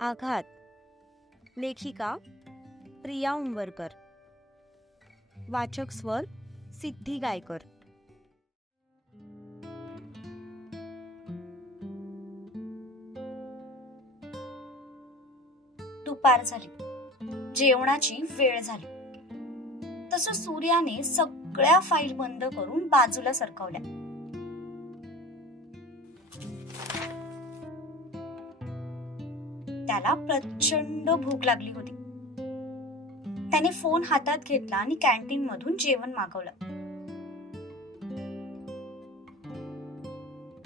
आघात. लेखिका प्रिया उंबरकर. वाचक स्वर सिद्धी गायकर. दुपार झाली, जेवणाची वेळ झाली. तसं सूर्याने सगळ्या फाईल बंद करून बाजूला सरकवल्या. त्याला प्रचंड भूक लागली होती. त्याने फोन हातात घेतला आणि कॅन्टीन मधून जेवण मागवलं.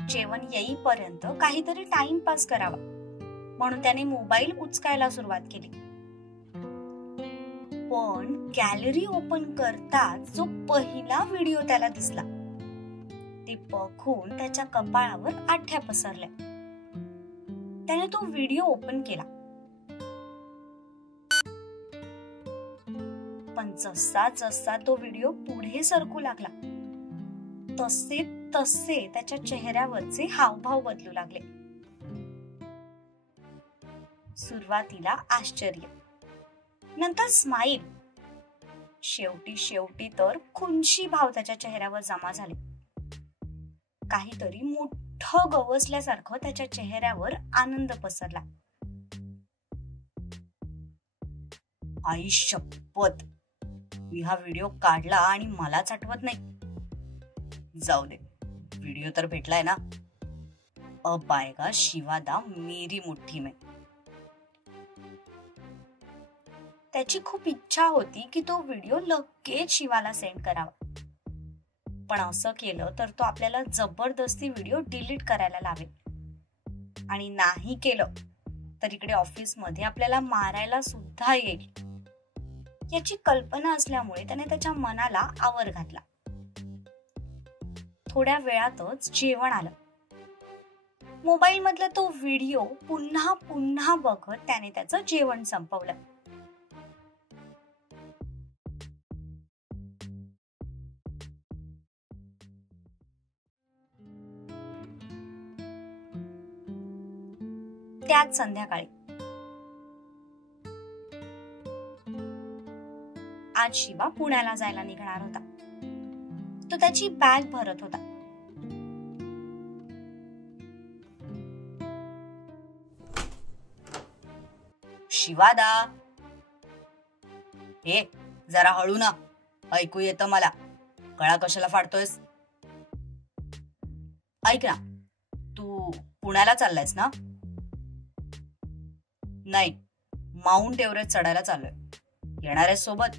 जेवण येईपर्यंत काहीतरी टाइमपास करावा म्हणून त्याने मोबाईल उचकायला सुरुवात केली. पण गॅलरी ओपन करताच जो पहिला व्हिडिओ त्याला दिसला ते बघून त्याच्या कपाळावर आठ्या पसरल्या. त्याने तो व्हिडिओ ओपन केला. पण जसा जसा तो व्हिडिओ पुढे सरकू लागला तसे तसे त्याच्या चेहऱ्यावरचे हावभाव बदलू लागले. सुरुवातीला आश्चर्य, नंतर स्माईल, शेवटी तर खुनशी भाव त्याच्या चेहऱ्यावर जमा झाले. काहीतरी मोठं गवसल्यासारखं त्याच्या चेहऱ्यावर आनंद पसरला. आई शपथ, मी हा व्हिडिओ काढला आणि मलाच आठवत नाही. जाऊ दे, व्हिडिओ तर भेटलाय ना. अब आएगा शिवादा मेरी मुट्ठी में. त्याची खूप इच्छा होती की तो व्हिडिओ लगेच शिवाला सेंड करावा, पण असं केलं तर तो आपल्याला जबरदस्ती व्हिडिओ डिलीट करायला लावेल, आणि नाही केलं तर इकडे ऑफिस मध्ये आपल्याला मारायला सुद्धा येईल. याची कल्पना असल्यामुळे त्याने त्याच्या मनाला आवर घातला. थोड्या वेळातच जेवण आलं. मोबाईल मधला तो व्हिडिओ पुन्हा पुन्हा बघत त्याने त्याचं जेवण संपवलं. त्याच संध्याकाळी आज शिवा पुण्याला जायला निघणार होता. तो त्याची बॅग भरत होता. शिवादा, हे जरा हळू ना, ऐकू येतं मला. गळा कशाला फाडतोयस? ऐक ना, तू पुण्याला चाललायस ना? नाही, माउंट एव्हरेस्ट चढायला चाललोय. येणार आहेस सोबत?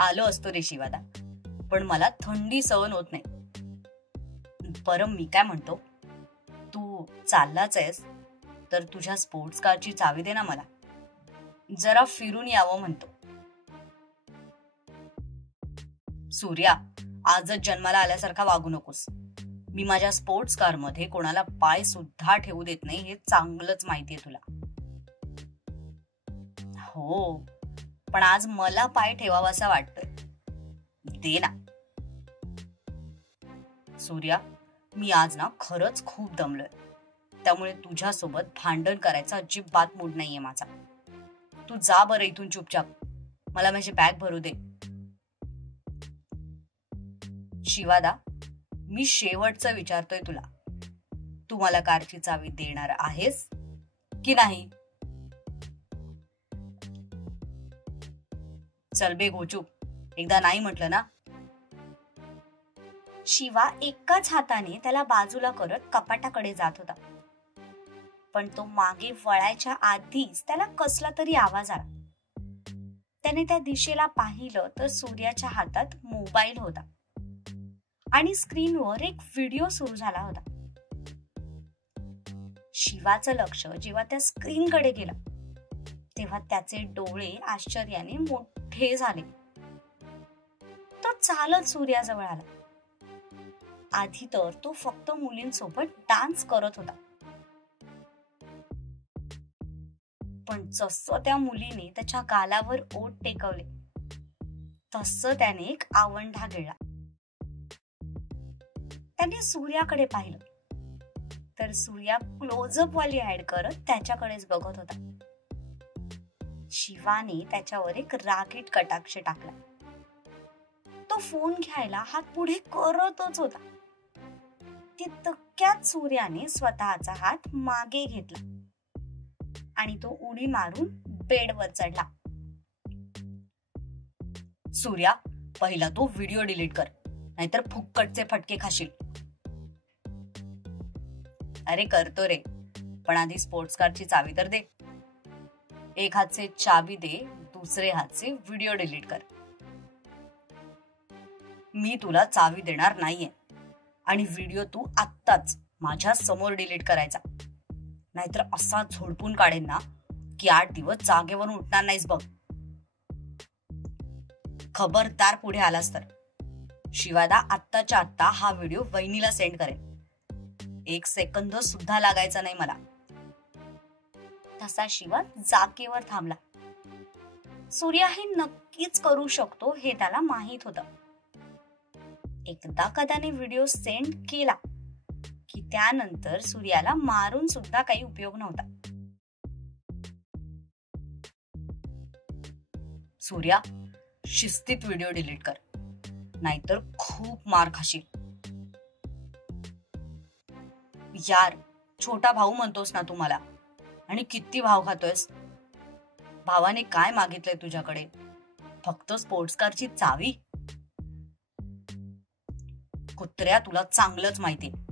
आलो असतो रे शिवादा, पण मला थंडी सहन होत नाही. बरं, मी काय म्हणतो, तू चाललाच आहेस तर तुझ्या स्पोर्ट्स कारची चावी दे ना मला. जरा फिरून यावं म्हणतो. सूर्या, आजच जन्माला आल्यासारखा वागू नकोस. मी माझ्या स्पोर्ट्स कार मध्ये कोणाला पाय सुद्धा ठेवू देत नाही, हे चांगलंच माहितीये तुला. हो, पण आज मला पाय ठेवावासा वाटतोय. दे ना. सूर्या, मी आज ना खरंच खूप दमलोय, त्यामुळे तुझ्यासोबत भांडण करायचा अजिबात मूड नाहीये माझा. तू जा बरं इथून चुपचाप. मला माझी बॅग भरू दे. शिवादा, मी शेवटचं विचारतोय तुला, तू मला कारची चावी देणार आहेस की नाही? चल बे गोचू, एकदा नाही म्हटलं ना. शिवा एकाच हाताने त्याला बाजूला करत कपाटाकडे जात होता, पण तो मागे वळायच्या आधीच त्याला कसला तरी आवाज आला. त्याने त्या दिशेला पाहिलं तर सूर्याच्या हातात मोबाईल होता आणि स्क्रीनवर एक व्हिडिओ सुरू झाला होता. शिवाचं लक्ष जेव्हा त्या स्क्रीनकडे गेलं तेव्हा त्याचे डोळे आश्चर्याने मोठे झाले. तो चालत सूर्याजवळ आला. आधी तर तो फक्त मुलींसोबत डान्स करत होता, पण जसं त्या मुलीने त्याच्या गालावर ओठ टेकवले तसं त्याने एक आवंढा गिळला. त्याने सूर्याकडे पाहिलं. तर सूर्या क्लोजअप वाली ऍड करत त्याच्याकडेच बघत होता. शिवाने त्याच्यावर एक रागीट कटाक्ष टाकला. तो फोन घ्यायला हात पुढे करतच होता. तितक्यात सूर्याने स्वतःचा हात मागे घेतला आणि तो उडी मारून बेडवर चढला. सूर्या, पहिला तो व्हिडिओ डिलीट कर, नाहीतर फुक्कटचे फटके खाशील. अरे करतो रे, पण आधी स्पोर्ट्स कारची चावी तर दे. एक हातचे चावी दे, दुसरे हातचे व्हिडिओ डिलीट कर. मी तुला चावी देणार नाहीये आणि व्हिडिओ तू आत्ताच माझ्या समोर डिलीट करायचा, नाहीतर असा झोडपून काढेन ना की 8 दिवस जागेवरून उठणार नाहीस बघ. खबरदार पुढे आलास तर शिवादा आत्ताच्या आत्ता हा व्हिडिओ वहिनीला सेंड करेन. 1 सेकंद सुद्धा लागायचा नाही मला. तसा शिवा जागेवर थांबला. सूर्या हे नक्कीच करू शकतो हे त्याला माहित होतं. एकदा कदाने व्हिडिओ सेंड केला की त्यानंतर सूर्याला मारून सुद्धा काही उपयोग नव्हता. सूर्या, शिस्तीत व्हिडिओ डिलीट कर, नाहीतर खूप मार खाशील. यार, छोटा भाऊ म्हणतोस ना तू मला, आणि किती भाव खातोयस. भावाने काय मागितलंय तुझ्याकडे? फक्त स्पोर्ट्स कारची चावी? कुत्र्या, तुला चांगलंच माहितीये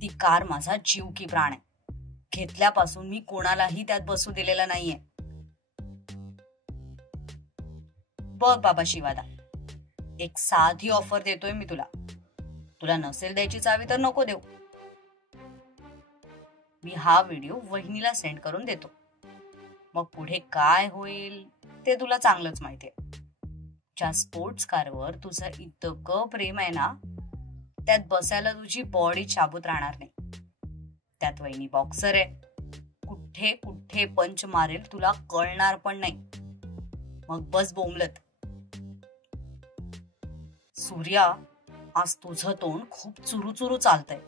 ती कार माझा जीव की प्राण आहे. घेतल्यापासून मी कोणालाही त्यात बसू दिलेला नाहीये. बघ बाबा शिवादा, एक साधी ऑफर देतोय मी तुला. तुला नसेल द्यायची चावी तर नको देऊ. मी हा व्हिडिओ वहिनीला सेंड करून देतो. मग पुढे काय होईल ते तुला चांगलंच माहितीये. ज्या स्पोर्ट्स कारवर तुझं इतकं प्रेम आहे ना, त्यात बसायला तुझी बॉडी चाबूत राहणार नाही. त्यात वहिनी बॉक्सर आहे, कुठे कुठे पंच मारेल तुला कळणार पण नाही. मग बस बोंबलत. सूर्या, आज तुझं तोंड खूप चुरू चालतंय.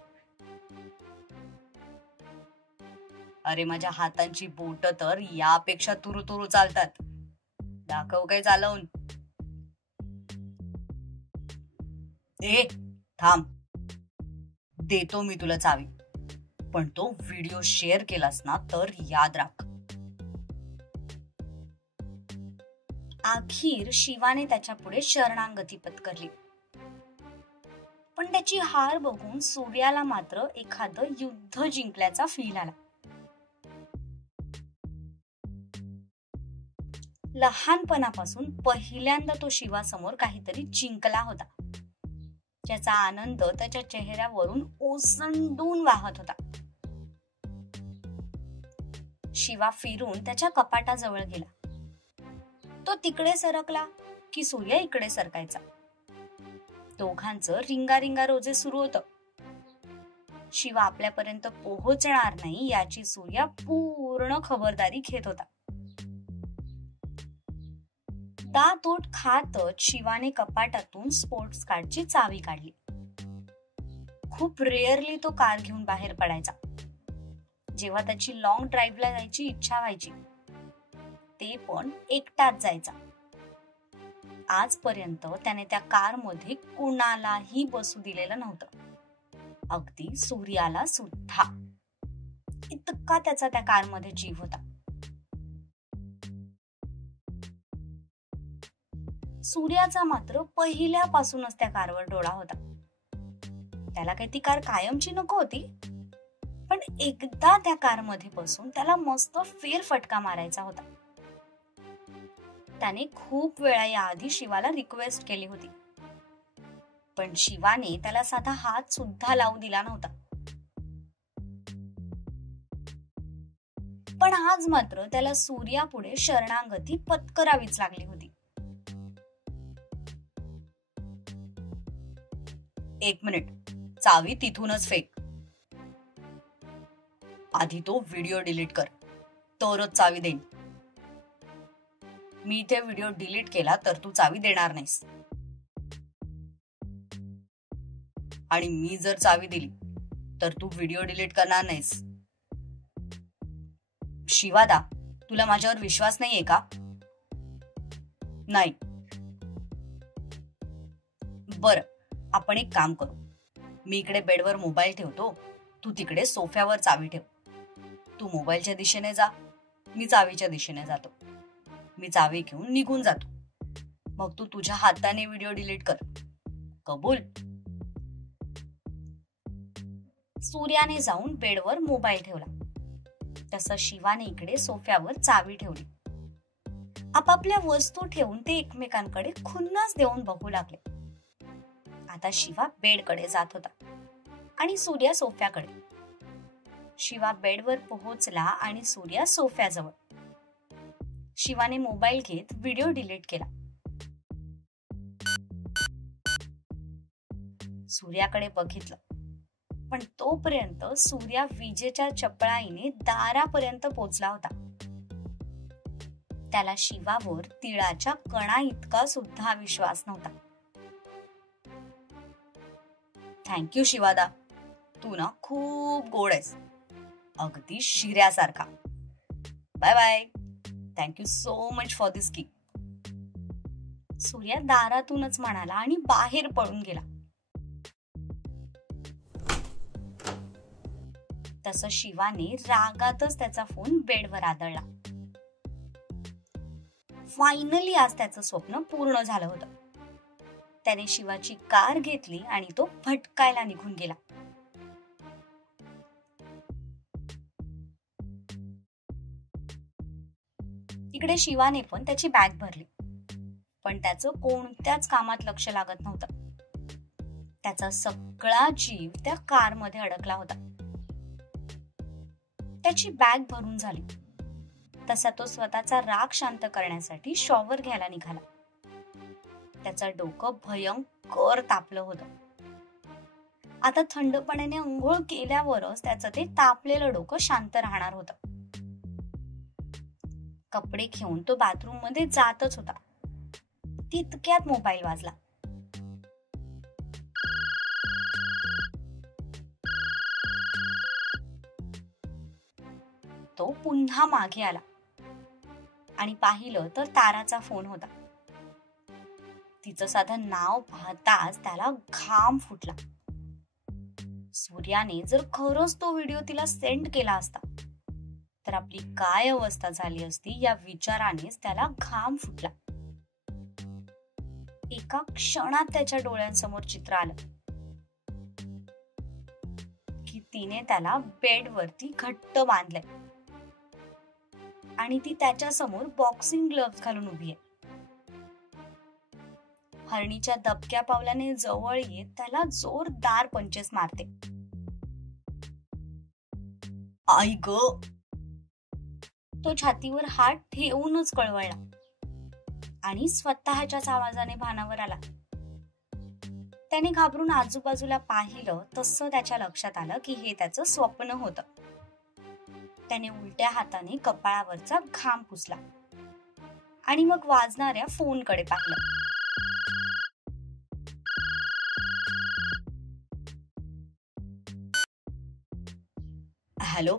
अरे माझ्या हातांची बोट तर यापेक्षा तुरू चालतात. दाखव काय चालवून. ए थांब, देतो मी तुला चावी, पण तो व्हिडिओ शेअर केलास ना तर याद राख. अखेर शिवाने त्याच्या पुढे शरणागती पत्करली. पण त्याची हार बघून सूर्याला मात्र एखादं युद्ध जिंकल्याचा फील आला. लहानपणापासून पहिल्यांदा तो शिवासमोर काहीतरी जिंकला होता, ज्याचा आनंद त्याच्या चेहऱ्यावरून ओसंडून वाहत होता. शिवा फिरून त्याच्या कपाटाजवळ गेला. तो तिकडे सरकला की सूर्या इकडे सरकायचा. दोघांचं रिंगा रोजे सुरू होतं. शिवा आपल्यापर्यंत पोहोचणार नाही याची सूर्या पूर्ण खबरदारी घेत होता. दात खातच शिवाने कपाटातून स्पोर्ट्स कारची चावी काढली. खूप रेअरली तो कार घेऊन बाहेर पडायचा. जेव्हा त्याची लॉंग ड्राईव्हला जायची इच्छा व्हायची, ते पण एकटाच जायचा. आजपर्यंत त्याने त्या कारमध्ये कुणालाही बसू दिलेलं नव्हतं, अगदी सूर्याला सुद्धा. इतका त्याचा त्या कारमध्ये जीव होता. सूर्याचा मात्र पहिल्यापासूनच त्या कारवर डोळा होता. त्याला काही ती कार कायमची नको होती, पण एकदा त्या कारमध्ये बसून त्याला मस्त फेरफटका मारायचा होता. त्याने खूप वेळा याआधी शिवाला रिक्वेस्ट केली होती, पण शिवाने त्याला साधा हात सुद्धा लावू दिला नव्हता. पण आज मात्र त्याला सूर्यापुढे शरणागती पत्करावीच लागली होती. 1 मिनिट, चावी तिथूनच फेक. आधी तो व्हिडिओ डिलीट कर, तरच चावी देईन. मी इथे व्हिडिओ डिलीट केला तर तू चावी देणार नाहीस, आणि मी जर चावी दिली तर तू व्हिडिओ डिलीट करणार नाहीस. शिवादा, तुला माझ्यावर विश्वास नाहीये का? नाही. बर, आपण एक काम करू. मी इकडे बेडवर मोबाईल ठेवतो, तू तिकडे सोफ्यावर चावी ठेव. तू मोबाईलच्या दिशेने जा, मी चावीच्या दिशेने जातो. मी चावी घेऊन निघून जातो. मग तू तुझ्या हाताने व्हिडिओ डिलीट कर. कबूल? सूर्याने जाऊन बेडवर मोबाईल ठेवला. तसं शिवाने इकडे सोफ्यावर चावी ठेवली. आपापल्या वस्तू ठेवून ते एकमेकांकडे खुन्नस देऊन बघू लागले. आता शिवा बेडकडे जात होता आणि सूर्या सोफ्याकडे. शिवा बेडवर पोहोचला आणि सूर्या सोफ्याजवळ. शिवाने मोबाईल घेत व्हिडिओ डिलीट केला. सूर्याकडे बघितलं, पण तोपर्यंत सूर्या विजेच्या चपळाईने दारापर्यंत पोहोचला होता. त्याला शिवावर तिळाच्या कणा इतका सुद्धा विश्वास नव्हता. थँक्यू शिवादा, तू ना खूप गोड आहेस, अगदी शिऱ्यासारखा. Bye bye. Thank you so much for this की. सूर्या दारातूनच म्हणाला आणि बाहेर पळून गेला. तसं शिवाने रागातच त्याचा फोन बेडवर आदळला. फायनली आज त्याचं स्वप्न पूर्ण झालं होतं. त्याने शिवाची कार घेतली आणि तो भटकायला निघून गेला. इकडे शिवाने पण त्याची बॅग भरली, पण त्याचं कोणत्याच कामात लक्ष लागत नव्हतं. त्याचा सगळा जीव त्या कारमध्ये अडकला होता. त्याची बॅग भरून झाली तसा तो स्वतःचा राग शांत करण्यासाठी शॉवर घ्यायला निघाला. त्याचं डोकं भयंकर तापलं होतं. आता थंड पाण्याने अंघोळ केल्यावरच त्याचं ते तापलेलं डोकं शांत राहणार होतं. कपडे घेऊन तो बाथरूम मध्ये जातच होता. तितक्यात मोबाईल वाजला. तो पुन्हा मागे आला आणि पाहिलं तर ताराचा फोन होता. तिचं साधं नाव पाहताच त्याला घाम फुटला. सूर्याने जर खरंच तो व्हिडिओ तिला सेंड केला असता तर आपली काय अवस्था झाली असती या विचारानेच त्याला घाम फुटला. एका क्षणात त्याच्या डोळ्यांसमोर चित्र आलं की तिने त्याला बेडवरती घट्ट बांधलंय आणि ती त्याच्या समोर बॉक्सिंग ग्लोव्ह घालून उभी आहे. हरणीच्या दबक्या पावलाने जवळ येत त्याला जोरदार पंचेस मारते. आई ग! तो छातीवर हात ठेवूनच कळवळला आणि स्वतःच्याच आवाजाने भानावर आला. त्याने घाबरून आजूबाजूला पाहिलं तसं त्याच्या लक्षात आलं की हे त्याचं स्वप्न होतं. त्याने उलट्या हाताने कपाळावरचा घाम पुसला आणि मग वाजणाऱ्या फोनकडे पाहिलं. हॅलो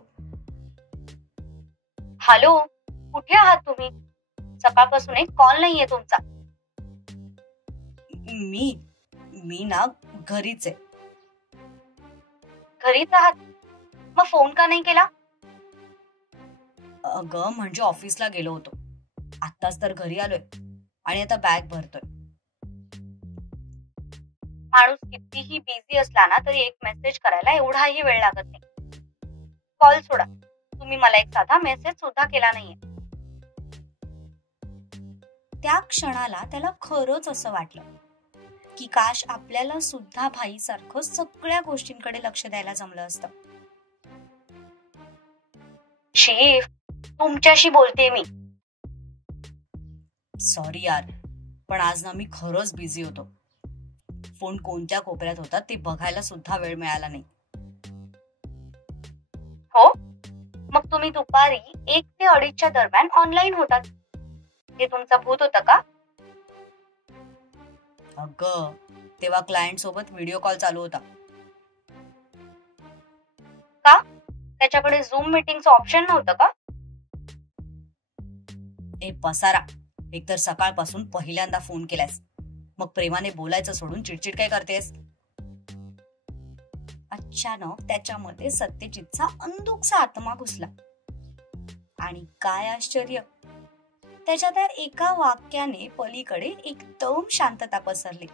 हॅलो, कुठे आहात तुम्ही? सकाळपासून एक कॉल नाहीये तुमचा. मी ना घरीच आहे. घरीच आहात? मग फोन का नाही केला? अगं म्हणजे ऑफिसला गेलो होतो, आत्ताच तर घरी आलोय आणि आता बॅग भरतोय. माणूस कितीही बिझी असला ना तरी एक मेसेज करायला एवढाही वेळ लागत नाही. कॉल सोडा, तुम्ही मला एक साधा मेसेज सुद्धा केला नाहीये. त्या क्षणाला त्याला खरंच असं वाटलं की काश आपल्याला सुद्धा भाईसारखं सगळ्या गोष्टींकडे लक्ष द्यायला जमलं असतं. शेफ, तुमच्याशी बोलते मी. सॉरी यार, पण आज ना मी खरंच बिझी होतो. फोन कोणत्या कोपऱ्यात होता ते बघायला सुद्धा वेळ मिळाला नाही. हो, मग तुम्ही दुपारी 1 ते 2:30च्या दरम्यान ऑनलाईन होतात. हे तुमचं भूत होतं का? अगं, तेव्हा क्लायंट सोबत व्हिडिओ कॉल चालू होता. त्याच्याकडे झूम मीटिंगचं ऑप्शन नव्हतं का? ए पसारा, एकतर सकाळपासून पहिल्यांदा फोन केलास, मग प्रेमाने बोलायचं सोडून चिडचिड काय करतेस? अचानक त्याच्यामध्ये सत्यजितचा अंधुकसा आत्मा घुसला. आणि काय आश्चर्य, त्याच्या त्या एका वाक्याने पलीकडे एकदम शांतता पसरली.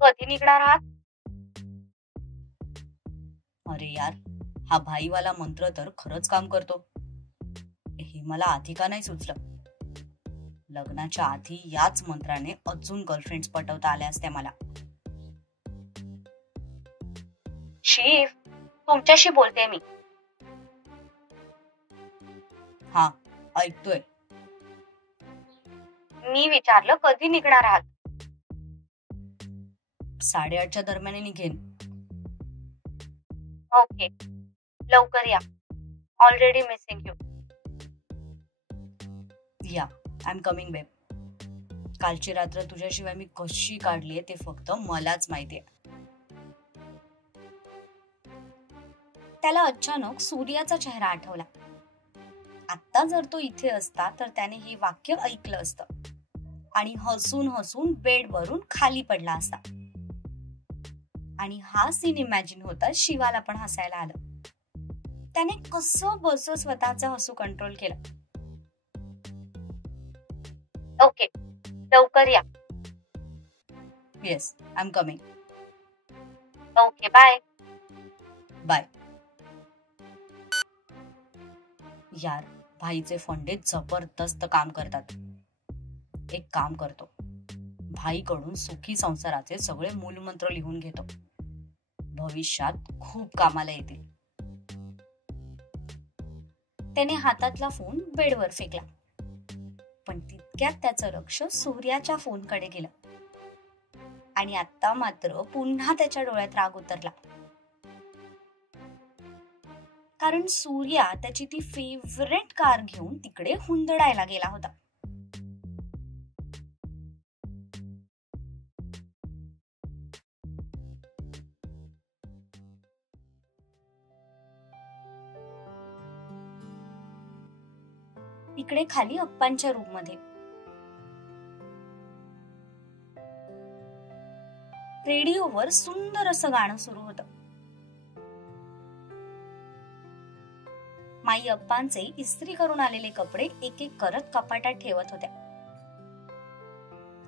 कधी निघणार आहात? अरे यार, हा भाईवाला मंत्र तर खरंच काम करतो. हे मला आधी का नाही सुचलं? लग्नाच्या आधी याच मंत्राने अजून गर्लफ्रेंड्स पटवता आल्या असत्या मला. शिव, तुमच्याशी बोलते मी. हा, ऐकतोय. मी विचारलं कधी निघणार आहात? 8:30च्या दरम्यान निघेन. ओके, लवकर या. Already missing you. या, आय एम कमिंग बेब. कालची रात्र तुझ्याशिवाय मी कशी काढलीये ते फक्त मलाच माहितीये. त्याला अचानक सूर्याचा चेहरा आठवला. आता जर तो इथे असता तर त्याने हे वाक्य ऐकलं असतं आणि हसून हसून बेडवरून खाली पडला असता. आणि हा सीन इमॅजिन होता शिवाला पण हसायला आलं. त्याने कसं बसं स्वतःचं हसू कंट्रोल केलं. ओके, लवकर या. Yes, I am coming. Okay, bye. Bye. यार, भाईचे फंडे जबरदस्त काम करतात. एक काम करतो, भाईकडून सुखी संसाराचे सगळे मूलमंत्र लिहून घेतो. भविष्यात खूप कामाला येतील. त्याने हातातला फोन बेडवर फेकला. पण तितक्यात त्याचं लक्ष सूर्याच्या फोनकडे गेलं. आणि आता मात्र पुन्हा त्याच्या डोळ्यात राग उतरला. कारण सूर्या त्याची ती फेवरेट कार घेऊन तिकडे हुंदडायला गेला होता. इकडे खाली अप्पांच्या रूम मध्ये रेडिओवर सुंदर असं गाणं सुरू होतं. माई अप्पांचे इस्त्री करून आलेले कपडे एक एक करत कपाटात ठेवत होत्या.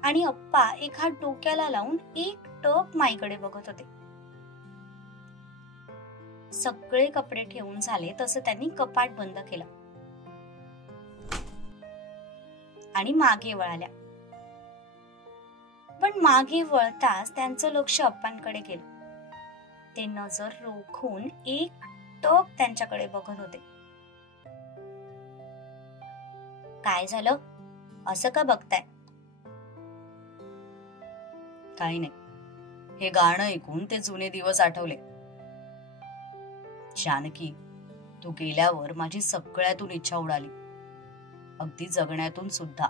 आणि अप्पा एक हात डोक्याला लावून एक टक माईकडे बघत होते. सगळे कपडे ठेवून झाले तसं त्यांनी कपाट बंद केलं आणि मागे वळाल्या. पण मागे वळताच त्यांचं लक्ष अप्पांकडे गेलं. ते नजर रोखून एक टक त्यांच्याकडे बघत होते. काय झालं, असं का बघताय? काही नाही, हे गाणं ऐकून ते जुने दिवस आठवले. जानकी, तू गेल्यावर माझी सगळ्यातून इच्छा उडाली, अगदी जगण्यातून सुद्धा.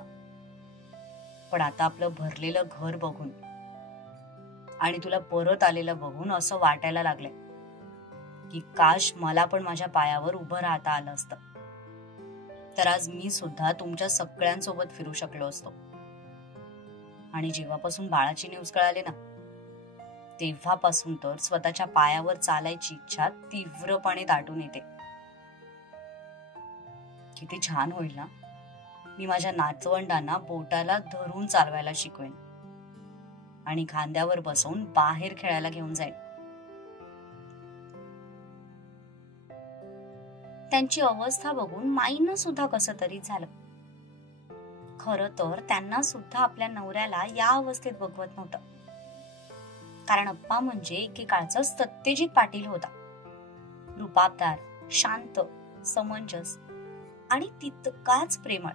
पण आता आपलं भरलेलं घर बघून आणि तुला परत आलेलं बघून असं वाटायला लागलंय की काश मला पण माझ्या पायावर उभं राहता आलं असतं. तर आज मी सुद्धा तुमच्या सगळ्यांसोबत फिरू शकलो असतो. आणि जेव्हापासून बाळाची न्यूज कळाली ना, तेव्हापासून तर स्वतःच्या पायावर चालायची इच्छा तीव्रपणे दाटून येते. किती छान होईल ना, मी माझ्या नातवंडांना बोटाला धरून चालवायला शिकवेन आणि खांद्यावर बसवून बाहेर खेळायला घेऊन जाईन. त्यांची अवस्था बघून माईनं सुद्धा कसं तरी झालं. खरं तर त्यांना सुद्धा आपल्या नवऱ्याला या अवस्थेत बघवत नव्हतं. कारण अप्पा म्हणजे एकेकाळचा सत्यजित पाटील होता. रुबाबदार, शांत, समंजस आणि तितकाच प्रेमळ.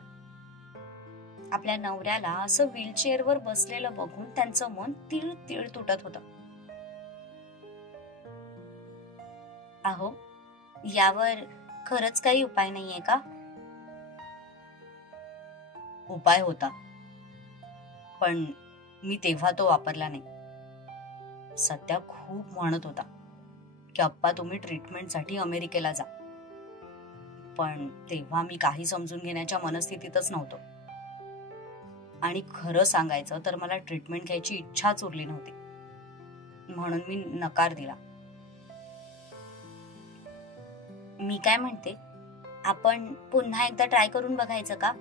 आपल्या नवऱ्याला असं व्हीलचेअरवर बसलेलं बघून त्यांचं मन तीळ तीळ तुटत होतं. अहो, यावर खरंच काही उपाय नाहीये का? उपाय होता, पण मी तेव्हा तो वापरला नाही. सध्या खूप म्हणत होता की अप्पा तुम्ही ट्रीटमेंटसाठी अमेरिकेला जा. पण तेव्हा मी काही समजून घेण्याच्या मनस्थितीतच नव्हतो. आणि खरं सांगायचं तर मला ट्रीटमेंट घ्यायची इच्छाच उरली नव्हती. म्हणून मी नकार दिला. मी काय म्हणते, आपण पुन्हा एकदा ट्राय करून बघायचं का?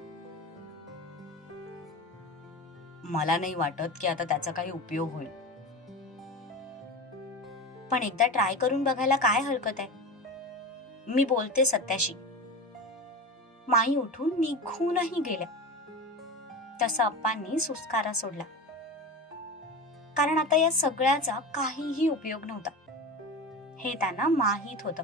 मला नाही वाटत की आता त्याचा काही उपयोग होईल. पण एकदा ट्राय करून बघायला काय हरकत आहे? मी बोलते सत्याशी. माई उठून निघूनही गेल्या. तसा अप्पांनी सुस्कारा सोडला. कारण आता या सगळ्याचा काहीही उपयोग नव्हता हे त्यांना माहीत होतं.